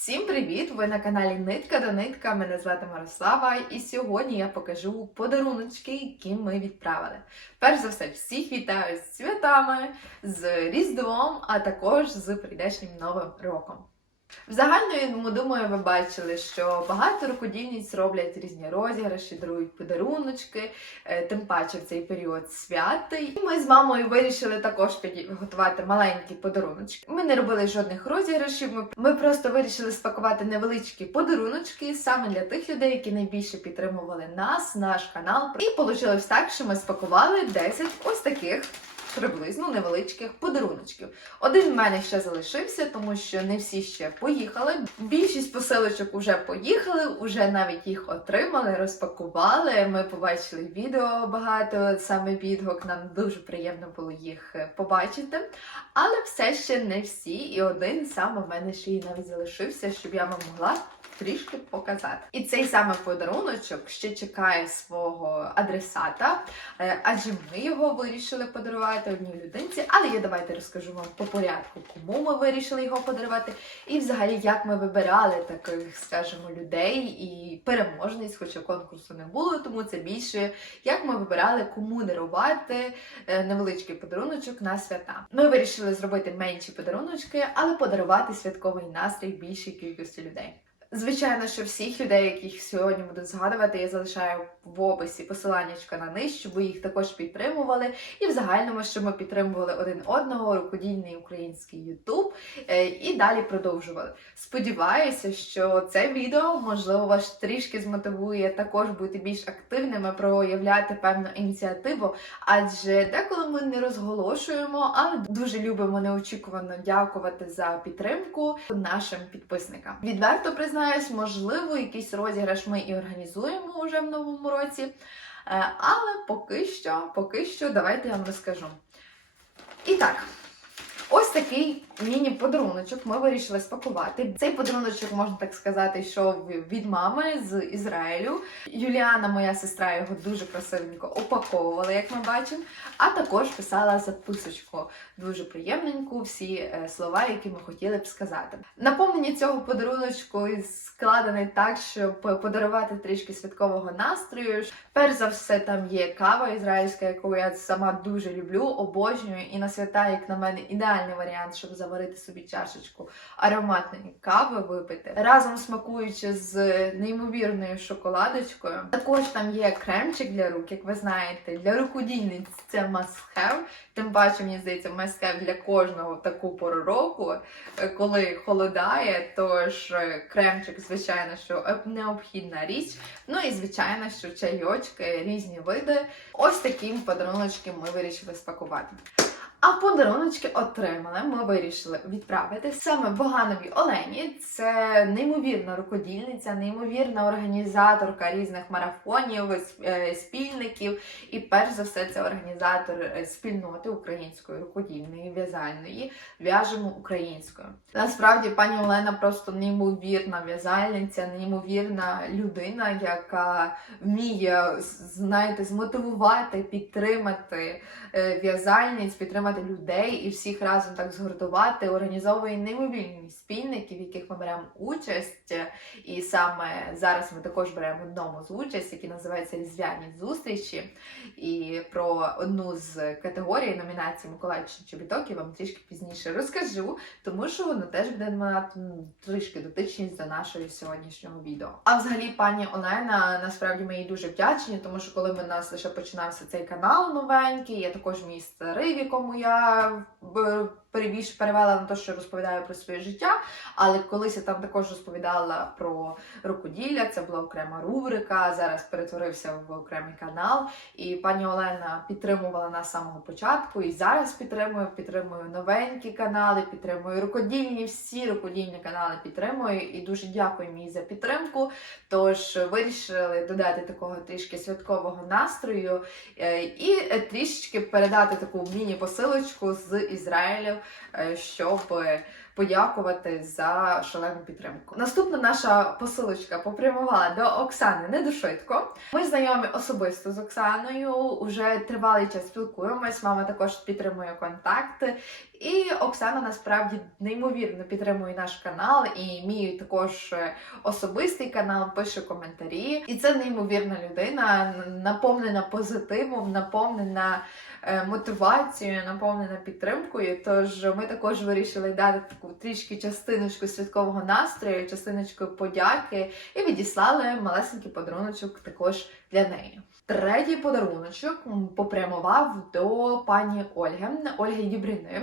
Всім привіт! Ви на каналі Нитка до Нитка. Мене звати Мирослава, і сьогодні я покажу подаруночки, які ми відправили. Перш за все, всіх вітаю з святами, з Різдвом, а також з прийдешнім новим роком. В загальному, думаю, ви бачили, що багато рукодільниць роблять різні розіграші, дарують подаруночки, е, тим паче в цей період святий. І ми з мамою вирішили також підготувати маленькі подаруночки. Ми не робили жодних розіграшів. Ми просто вирішили спакувати невеличкі подаруночки саме для тих людей, які найбільше підтримували нас, наш канал. І вийшло так, що ми спакували 10 ось таких. Приблизно невеличких подаруночків. Один в мене ще залишився, тому що не всі ще поїхали. Більшість посилочок вже поїхали, вже навіть їх отримали, розпакували. Ми побачили відео багато, саме відгук. Нам дуже приємно було їх е, побачити. Але все ще не всі. І один сам у мене ще й навіть залишився, щоб я вам могла трішки показати. І цей саме подаруночок ще чекає свого адресата, е, адже ми його вирішили подарувати одній людинці. Але я давайте розкажу вам по порядку, кому ми вирішили його подарувати, і взагалі як ми вибирали таких, скажімо, людей і переможниць, хоча конкурсу не було, тому це більше як ми вибирали, кому дарувати е, невеличкий подаруночок на свята. Ми вирішили зробити менші подаруночки, але подарувати святковий настрій більшій кількості людей. Звичайно, що всіх людей, яких сьогодні буду згадувати, я залишаю в описі посиланнячка на них, щоб ви їх також підтримували. І в загальному, щоб ми підтримували один одного, рукодільний український Ютуб е, і далі продовжували. Сподіваюся, що це відео можливо вас трішки змотивує також бути більш активними, проявляти певну ініціативу, адже деколи ми не розголошуємо, але дуже любимо неочікувано дякувати за підтримку нашим підписникам. Відверто признаюсь, можливо, якийсь розіграш ми і організуємо вже в новому році. Е, Але поки що, поки що, давайте я вам розкажу. І так, ось такий міні-подаруночок ми вирішили спакувати. Цей подаруночок, можна так сказати, йшов від мами з Ізраїлю. Юліана, моя сестра, його дуже красивенько опаковувала, як ми бачимо. А також писала записочку дуже приємненьку, всі е, слова, які ми хотіли б сказати. Наповнення цього подаруночку складений так, щоб подарувати трішки святкового настрою. Перш за все, там є кава ізраїльська, яку я сама дуже люблю, обожнюю. І на свята, як на мене, ідеальний варіант, щоб заварити собі чашечку ароматної кави випити, разом смакуючи з неймовірною шоколадочкою. Також там є кремчик для рук, як ви знаєте, для рукодільниць це must. Тим паче, мені здається, must для кожного таку пору року, коли холодає. Тож е, кремчик, звичайно, що необхідна річ. Ну і звичайно, що чайочки, різні види. Ось таким подаруночки ми вирішили спакувати. А подаруночки отримали. Ми вирішили відправити саме Богановій Олені. Це неймовірна рукодільниця, неймовірна організаторка різних марафонів, е, спільників. І перш за все, це організатор е, спільноти української рукодільної в'язальної. В'яжемо українською. Насправді, пані Олена просто неймовірна в'язальниця, неймовірна людина, яка вміє знаєте, змотивувати, підтримати е, в'язальниць, підтримати людей і всіх разом так згуртувати, організовує неймовірні спільники, в яких ми беремо участь. І саме зараз ми також беремо в одному з участь, який називається Різдвяні зустрічі. І про одну з категорій номінації Миколаївчин Чобіток я вам трішки пізніше розкажу, тому що воно теж буде мати трішки дотичність до нашого сьогоднішнього відео. А взагалі, пані Олена, насправді ми їй дуже вдячні, тому що коли в нас лише починався цей канал новенький, я також мій старий, в якому я б- більш перевела на те, що розповідаю про своє життя. Але колись я там також розповідала про рукоділля, це була окрема рубрика. Зараз перетворився в окремий канал. І пані Олена підтримувала нас з самого початку. І зараз підтримую, підтримую новенькі канали, підтримую рукодільні, всі рукодільні канали підтримую. І дуже дякую їй за підтримку. Тож вирішили додати такого трішки святкового настрою е, і трішечки передати таку міні-посилочку з Ізраїлю, щоб е, подякувати за шалену підтримку. Наступна наша посилочка попрямувала до Оксани не до швидко. Ми знайомі особисто з Оксаною. Уже тривалий час спілкуємось. Мама також підтримує контакти. І Оксана насправді неймовірно підтримує наш канал і мій також е, особистий канал, пише коментарі. І це неймовірна людина, наповнена позитивом, наповнена мотивацією, наповнена підтримкою. Тож ми також вирішили дати таку трішки частиночку святкового настрою, частиночку подяки і відіслали малесенький подаруночок також для неї. Третій подаруночок попрямував до пані Ольги, Ольги Дібрини.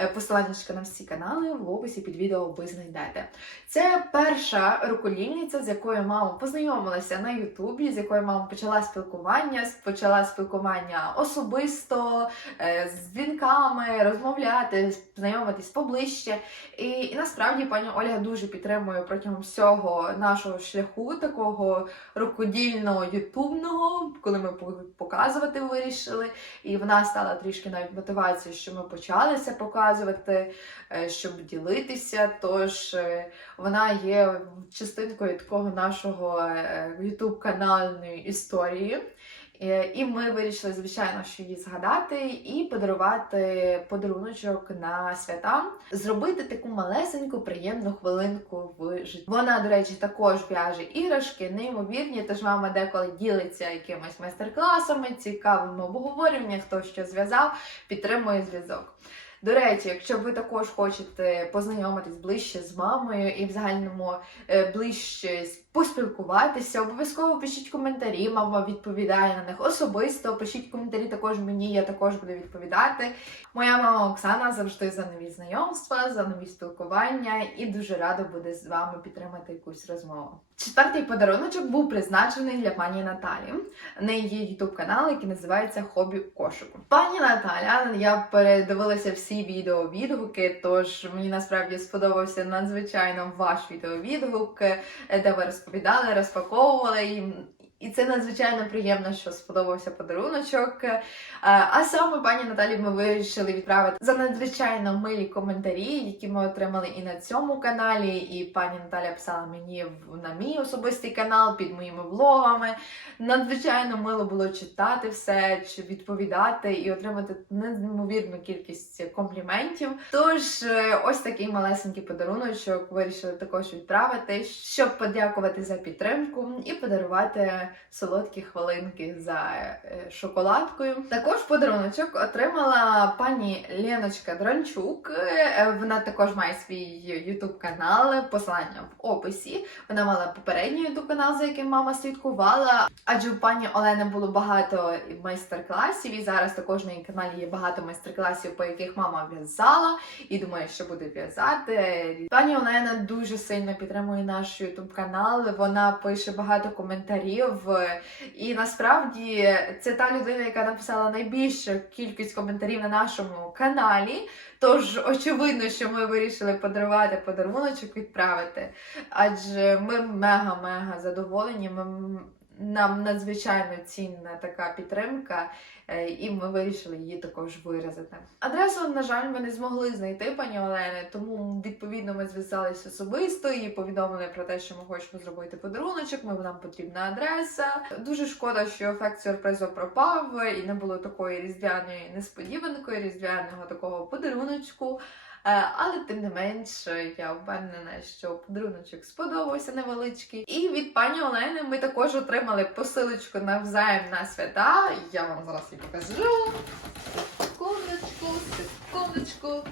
Е, Посиланнячка на всі канали в описі під відео ви знайдете. Це перша рукодільниця, з якою мама познайомилася на Ютубі, з якою мама почала спілкування, почала спілкування особисто, е, з дзвінками, розмовляти, знайомитись поближче. І, і насправді пані Ольга дуже підтримує протягом всього нашого шляху, такого рукодільного ютубного, коли ми показувати вирішили. І вона стала трішки навіть мотивацією, що ми почалися показувати, е, щоб ділитися. Тож е, вона є частинкою такого нашого ютуб канальної історії. Е, І ми вирішили, звичайно, що її згадати і подарувати подаруночок на свята, зробити таку малесеньку приємну хвилинку в житті. Вона, до речі, також в'яже іграшки, неймовірні. Тож мама деколи ділиться якимись майстер-класами, цікавими обговореннями, хто що зв'язав, підтримує зв'язок. До речі, якщо ви також хочете познайомитись ближче з мамою і в загальному е, ближче поспілкуватися, обов'язково пишіть коментарі, мама відповідає на них особисто. Пишіть коментарі також мені, я також буду відповідати. Моя мама Оксана завжди за нові знайомства, за нові спілкування і дуже рада буде з вами підтримати якусь розмову. Четвертий подаруночок був призначений для пані Наталі. В неї є ютуб канал, який називається Хобі кошику. Пані Наталя, я передивилася всі відео відгуки, тож мені насправді сподобався надзвичайно ваш відеовідгук, де ви розповідали, розпаковували. І, і це надзвичайно приємно, що сподобався подаруночок. Е, А саме пані Наталі ми вирішили відправити за надзвичайно милі коментарі, які ми отримали і на цьому каналі. І пані Наталя писала мені на мій особистий канал під моїми влогами. Надзвичайно мило було читати все, чи відповідати і отримати неймовірну кількість компліментів. Тож, е, ось такий малесенький подаруночок вирішили також відправити, щоб подякувати за підтримку і подарувати солодкі хвилинки за е, шоколадкою. Також подаруночок отримала пані Леночка Дранчук. Е, Вона також має свій ютуб канал, посилання в описі. Вона мала попередній ютуб канал, за яким мама слідкувала. Адже у пані Олени було багато майстер-класів, і зараз також на її каналі є багато майстер-класів, по яких мама в'язала і думає, що буде в'язати. Пані Олена дуже сильно підтримує наш ютуб канал. Вона пише багато коментарів. І насправді це та людина, яка написала найбільшу кількість коментарів на нашому каналі. Тож очевидно, що ми вирішили подарувати подаруночок відправити. Адже ми мега-мега задоволені. Ми, нам надзвичайно цінна така підтримка, е, і ми вирішили її також виразити. Адресу, на жаль, ми не змогли знайти пані Олени, тому відповідно ми зв'язалися особисто і повідомили про те, що ми хочемо зробити подаруночок. Ми нам потрібна адреса. Дуже шкода, що ефект сюрпризу пропав і не було такої різдвяної несподіванкої, різдвяного такого подаруночку. Е, Але тим не менш, я впевнена, що подаруночок сподобався невеличкий. І від пані Олени ми також отримали посилочку навзаєм на свята. Я вам зараз її покажу. Секундочку, секундочку.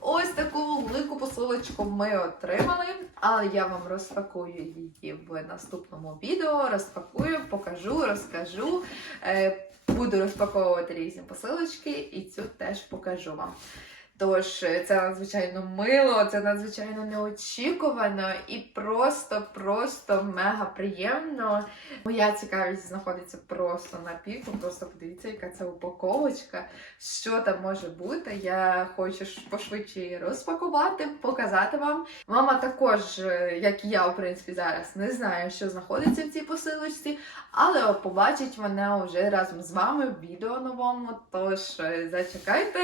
Ось таку велику посилочку ми отримали, але я вам розпакую її в наступному відео. Розпакую, покажу, розкажу. Е, Буду розпаковувати різні посилочки і цю теж покажу вам. Тож е, це надзвичайно мило, це надзвичайно неочікувано і просто, просто мега приємно. Моя цікавість знаходиться просто на піку. Просто подивіться, яка це упаковочка, що там може бути. Я хочу пошвидше її розпакувати, показати вам. Мама також, е, як і я, в принципі, зараз не знає, що знаходиться в цій посилочці, але побачить вона вже разом з вами в відео новому. Тож е, зачекайте,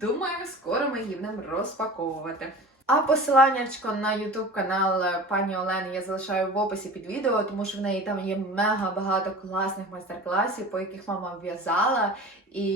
думаю, скоро ми її будемо розпаковувати. А посиланнячко на YouTube канал е, пані Олени я залишаю в описі під відео, тому що в неї там є мега багато класних майстер-класів, по яких мама в'язала. І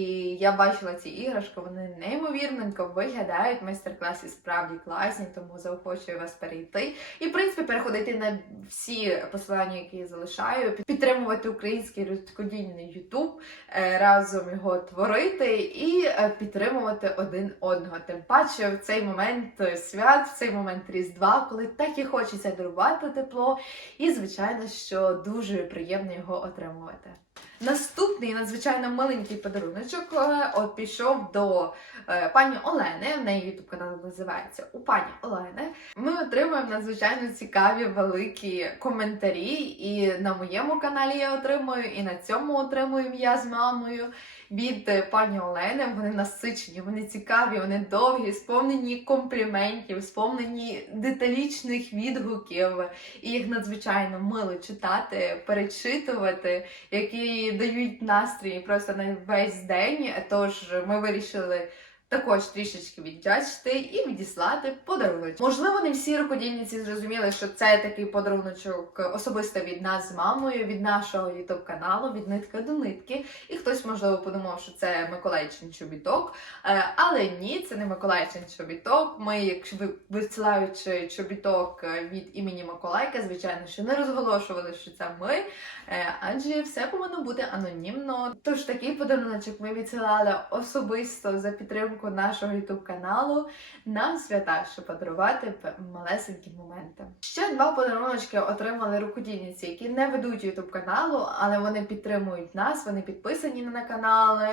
я бачила ці іграшки, вони неймовірненько виглядають. Майстер-класи справді класні, тому заохочую вас перейти. І, в принципі, переходити на всі посилання, які я залишаю, підтримувати український рукодільний Ютуб, е, разом його творити і е, підтримувати один одного. Тим паче в цей момент свят, в цей момент Різдва, коли так і хочеться дарувати тепло, і звичайно, що дуже приємно його отримувати. Наступний надзвичайно маленький подаруночок е, от пішов до е, пані Олени. В неї ютуб канал називається у пані Олени. Ми отримуємо надзвичайно цікаві великі коментарі. І на моєму каналі я отримую, і на цьому отримую я з мамою від пані Олени. Вони насичені, вони цікаві, вони довгі, сповнені компліментів, сповнені деталічних відгуків. І їх надзвичайно мило читати, перечитувати, які дають настрій просто на весь день. Тож ми вирішили. Також трішечки віддячити і відіслати подарунок. Можливо, не всі рукодільниці зрозуміли, що це такий подаруночок особисто від нас з мамою, від нашого ютуб каналу, від нитка до нитки. І хтось, можливо, подумав, що це Миколайчин чобіток. Е, Але ні, це не Миколайчин чобіток. Ми, якщо висилаючи чобіток е, від імені Миколайка, звичайно, що не розголошували, що це ми. Е, адже все повинно бути анонімно. Тож такий подаруночок ми відсилали особисто за підтримку нашого youtube каналу нам свята, щоб подарувати малесенькі моменти. Ще два подаруночки отримали рукодільниці, які не ведуть youtube каналу, але вони підтримують нас, вони підписані на канали.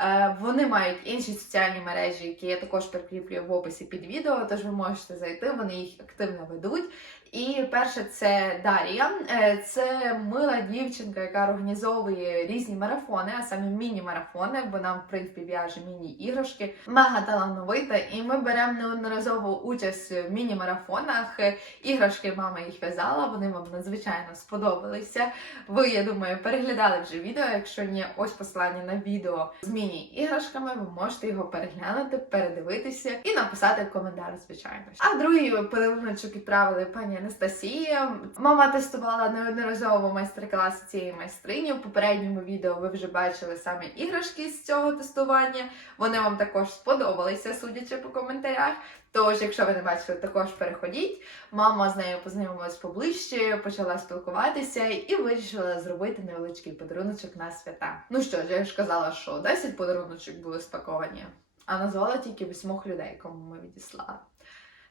Е, Вони мають інші соціальні мережі, які я також прикріплюю в описі під відео, тож ви можете зайти, вони їх активно ведуть. І перше це Дар'я. Е, Це мила дівчинка, яка організовує різні марафони, а саме міні-марафони. Вона, в принципі, в'яже міні-іграшки. Мега талановита, і ми беремо неодноразово участь в міні-марафонах. Іграшки мама їх в'язала, вони вам надзвичайно сподобалися. Ви, я думаю, переглядали вже відео. Якщо ні, ось посилання на відео з міні-іграшками. Ви можете його переглянути, передивитися і написати коментар, звичайно. А другий подаруночок відправили пані Анастасія. Мама тестувала неодноразово майстер-класи цієї майстрині. У попередньому відео ви вже бачили саме іграшки з цього тестування. Вони вам також сподобалися, судячи по коментарях. Тож, якщо ви не бачили, також переходіть. Мама з нею познайомилась поближче, почала спілкуватися і вирішила зробити невеличкий подаруночок на свята. Ну що ж, я ж казала, що 10 подаруночок були спаковані, а назвала тільки вісьмох людей, кому ми відіслали.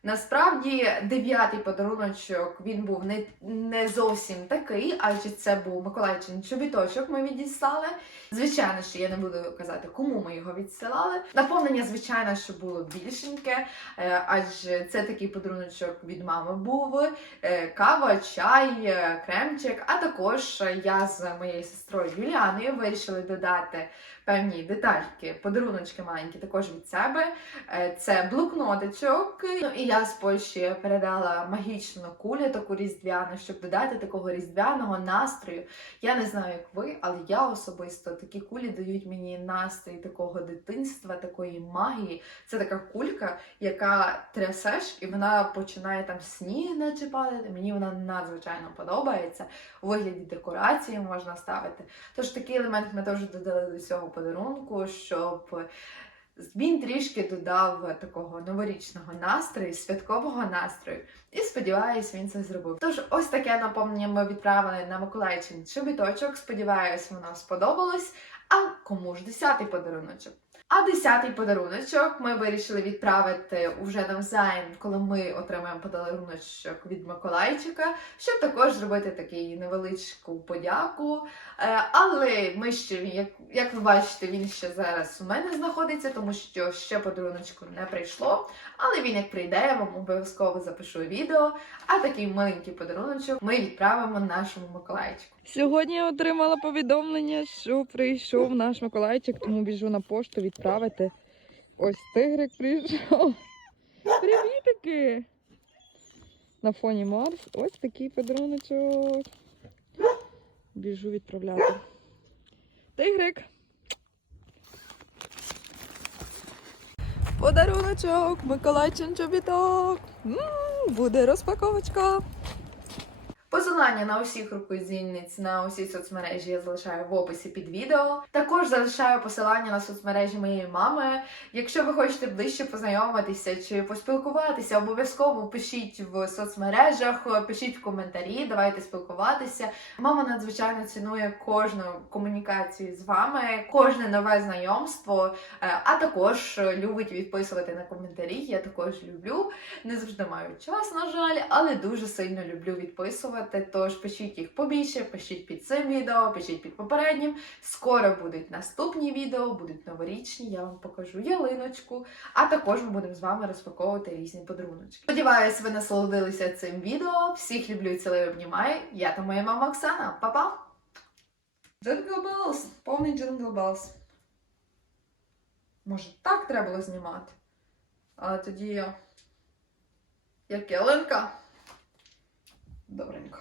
Насправді, дев'ятий подаруночок він був не, не зовсім такий, адже це був Миколайчин чобіточок. Ми відіслали. Звичайно, що я не буду казати, кому ми його відсилали. Наповнення, звичайно, що було більшеньке, е, адже це такий подаруночок від мами був. е, Кава, чай, е, кремчик. А також я з моєю сестрою Юліаною вирішили додати певні детальки, подаруночки маленькі, також від себе. Це блокнотичок. Ну і я з Польщі передала магічну кулю, таку різдвяну, щоб додати такого різдвяного настрою. Я не знаю, як ви, але я особисто такі кулі дають мені настрій такого дитинства, такої магії. Це така кулька, яка трясеш, і вона починає там сніг наче падати. Мені вона надзвичайно подобається. У вигляді декорації можна ставити. Тож такий елемент ми теж додали до цього подарунку, щоб він трішки додав такого новорічного настрою, святкового настрою. І сподіваюсь, він це зробив. Тож, ось таке наповнення ми відправили на Миколайчин чобіточок. Сподіваюсь, воно сподобалось. А кому ж десятий подаруночок? А десятий подаруночок ми вирішили відправити уже навзаєм, коли ми отримаємо подаруночок від Миколайчика, щоб також зробити такий невеличку подяку. Е, Але ми ще як, як ви бачите, він ще зараз у мене знаходиться, тому що ще подаруночку не прийшло. Але він як прийде, я вам обов'язково запишу відео. А такий маленький подаруночок ми відправимо нашому Миколайчику. Сьогодні я отримала повідомлення, що прийшов наш Миколайчик, тому біжу на пошту відправити. Ось тигрик прийшов. Привітики! На фоні Марс. Ось такий подаруночок. Біжу відправляти. Тигрик. Подаруночок, Миколайчин чобіток. М, Буде розпаковочка. Посилання на усіх рукодільниць на усі соцмережі я залишаю в описі під відео. Також залишаю посилання на соцмережі моєї мами. Якщо ви хочете ближче познайомитися чи поспілкуватися, обов'язково пишіть в соцмережах, пишіть в коментарі, давайте спілкуватися. Мама надзвичайно цінує кожну комунікацію з вами, кожне нове знайомство, е, а також любить відписувати на коментарі. Я також люблю. Не завжди маю час, на жаль, але дуже сильно люблю відписувати. Тож пишіть їх побільше, пишіть під цим відео, пишіть під попереднім. Скоро будуть наступні відео, будуть новорічні. Я вам покажу ялиночку. А також ми будемо з вами розпаковувати різні подаруночки. Сподіваюсь, ви насолодилися цим відео. Всіх люблю і цілую обнімаю. Я та моя мама Оксана. Па-па! Джингл Белс! Повний Джингл Белс. Може, так треба було знімати? Але тоді. Як ялинка. Добренько.